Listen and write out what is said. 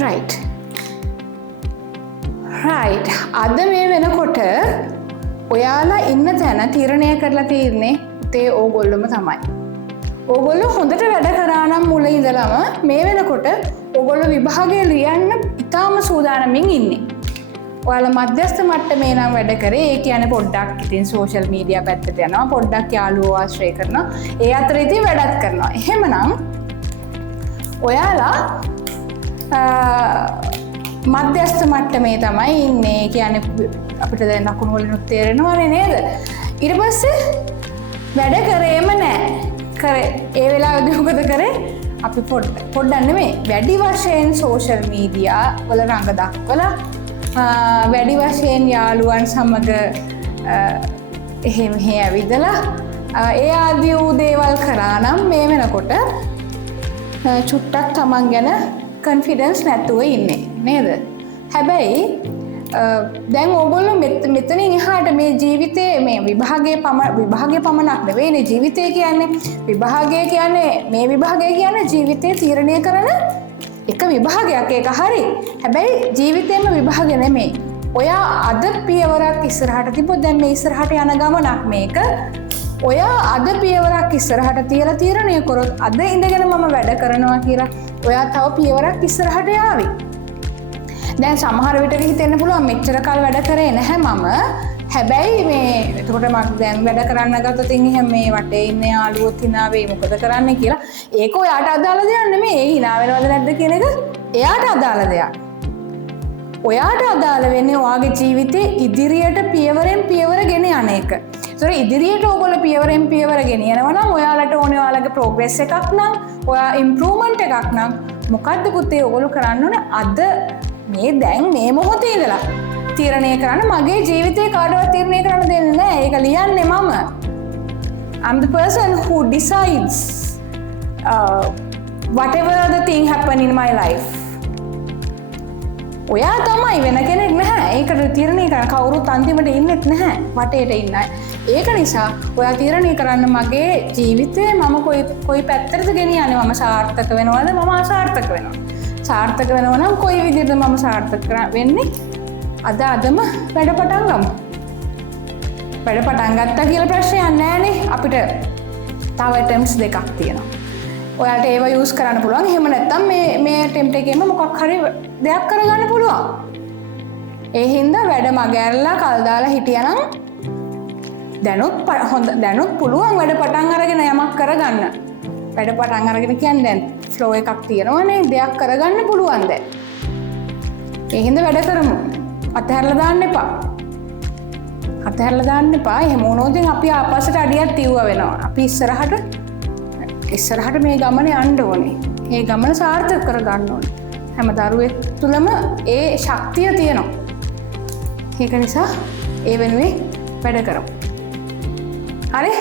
right අද මේ වෙනකොට ඔයාලා ඉන්න තැන තීරණය කරලා තියෙන්නේ තේ ඕගොල්ලොම තමයි. ඕගොල්ලෝ හොඳට වැඩ කරා නම් මුල ඉඳලම මේ වෙනකොට ඕගොල්ලෝ විභාගය ලියන්න ඉතාම සූදානමින් ඉන්නේ. ඔයාලා මධ්‍යස්ථ මට්ටමේ නම් වැඩ කරේ. ඒ කියන්නේ පොඩ්ඩක් ඉතින් සෝෂල් මීඩියා පැත්තට යනවා, පොඩ්ඩක් යාළුවෝ ආශ්‍රය කරනවා, ඒ අතර ඉතින් වැඩත් කරනවා. එහෙමනම් ඔයාලා මධ්‍යස්ථ මට්ටමේ තමයි ඉන්නේ. කියන්නේ අපිට දැන් ලකුණු වලිනුත් තේරෙනවනේ නේද? ඊට පස්සේ වැඩ කරේම නැහැ. ඒ වෙලාවේදී මොකද කරේ? අපි පොඩ්ඩක් නෙමෙයි වැඩි වශයෙන් සෝෂල් මීඩියා වල රඟ දක්වලා වැඩි වශයෙන් යාළුවන් සමග එහෙම ඇවිදලා ඒ ආදී වූ දේවල් කරා නම් මේ වෙනකොට චුට්ටක් තමන් ගැන කොන්ෆිඩන්ස් නැතුව ඉන්නේ නේද? හැබැයි දැන් ඕගොල්ලෝ මෙතනින් එහාට මේ ජීවිතේ මේ විභාගයේ පමණක් නෙවෙයිනේ ජීවිතය කියන්නේ. විභාගය කියන්නේ මේ විභාගය කියන්නේ ජීවිතේ තීරණය කරන එක විභාගයක්. ඒක හරි. හැබැයි ජීවිතේම විභාගය නෙමෙයි. ඔයා අද පියවරක් ඉස්සරහට තිබ්බොත් දැන් මේ ඉස්සරහට යන ගමනක් මේක. ඔයා අද පියවරක් ඉස්සරහට තියලා තීරණය කරොත් අද ඉඳගෙන මම වැඩ කරනවා කියලා ඔයා තව පියවරක් ඉස්සරහට යාවි. දැන් සමහර විටක හිතෙන්න පුළුවන් මෙච්චර කල් වැඩ කරේ නැහැ මම. හැබැයි මේ එතකොට මම දැන් වැඩ කරන්න ගත්තොත් එහෙනම් මේ වටේ ඉන්න යාළුවෝ hina වෙයි මොකද කරන්නේ කියලා. ඒක ඔයාට අදාළ දෙයක් නෙමෙයි. ඒ hina වෙනවද නැද්ද කියන එක එයාට අදාළ දෙයක්. ඔයාට අදාළ වෙන්නේ ඔයාගේ ජීවිතේ ඉදිරියට පියවරෙන් පියවර ගෙන යන එක. ඒතර ඉදිරියට ඕගොල්ලෝ පියවරෙන් පියවර ගෙන යනවා නම් ඔයාලට ඕනේ ඔයාලගේ ප්‍රෝග්‍රස් එකක් නම් ඔයා ඉම්ප්‍රූව්මන්ට් එකක් නම් මොකද්ද පුතේ ඕගොල්ලෝ කරන්න ඕනේ අද මේ දැන් මේ මොහොතේ ඉඳලා තීරණය කරන්න. මගේ ජීවිතේ කාටවත් තීරණය කරන්න දෙන්නේ නැහැ. ඒක ලියන්නේ මම. I'm the person who decides whatever the thing happen in my life. ඔයා තමයි වෙන කෙනෙක් නැහැ. ඒකට තීරණය කරන්න කවුරුත් අන්තිමට ඉන්නෙත් නැහැ. වටේට ඉන්න අය. ඒක නිසා ඔයා තීරණය කරන්න මගේ ජීවිතේ මම කොයි පැත්තටද ගෙනියන්නේ. මම සාර්ථක වෙනවද මම අසාර්ථක වෙනවද? සාර්ථක වෙනවා නම් කොයි විදිහටද මම සාර්ථක වෙන්නේ? අදම වැඩ පටන් ගමු. වැඩ පටන් ගත්තා කියලා ප්‍රශ්නයක් නැහැනේ. අපිට තව attempts දෙකක් තියෙනවා. ඔයාලට ඒව යූස් කරන්න පුළුවන්. එහෙම නැත්නම් මේ attempt එකේම මොකක් හරි දෙයක් කරගන්න පුළුවන්. ඒ හින්දා වැඩ මගහැරලා කල් දාලා හිටියනම් දැනුත් පුළුවන් වැඩ පටන් අරගෙන යමක් කරගන්න. වැඩ පටන් අරගෙන කියන්නේ දැන් ෆ්ලෝ එකක් තියෙනවනේ දෙයක් කරගන්න පුළුවන් දැන්. ඒ හින්දා වැඩ කරමු. අතහැරලා දාන්න එපා. එහෙම වුණොත් අපි ආපස්සට අඩියක් තියුවා වෙනවා. අපි ඉස්සරහට මේ ගමන යන්න ඕනේ. මේ ගමන සාර්ථක කරගන්න ඕනේ. හැම දරුවෙක් තුළම ඒ ශක්තිය තියෙනවා. ඒක නිසා ඒ වෙනුවෙන් වැඩ කරමු. හරි?